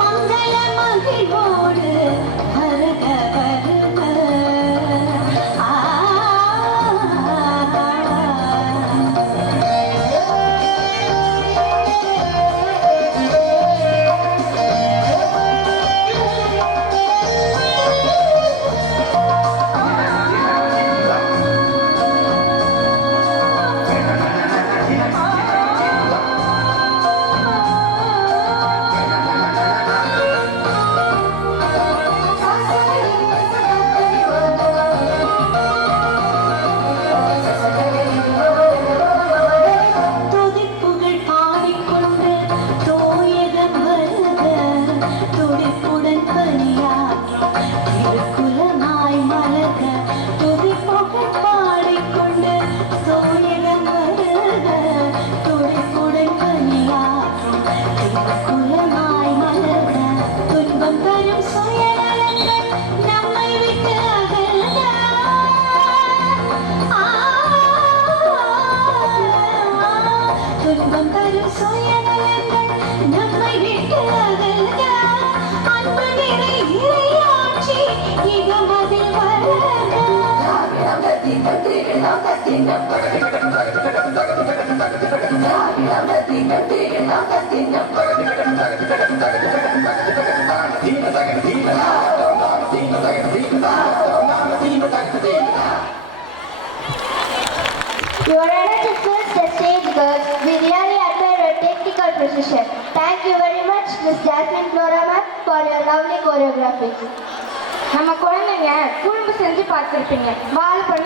மங்கள மகிழ்வோடு வருக வருக. துன்பம் தரும் சுயநலங்கள் நம்மை விட்டு அகல்க. அன்பு நிறை இறையாட்சி இகமதில் வளர்க. Your energy fills the stage, girls. We really admire your technical precision. Thank you very much, Miss Jasmine Floraman, for your lovely choreography. நம்ம குழந்தைங்க குறும்பு செஞ்சு பார்த்துருப்பீங்க. பால் பண்ணி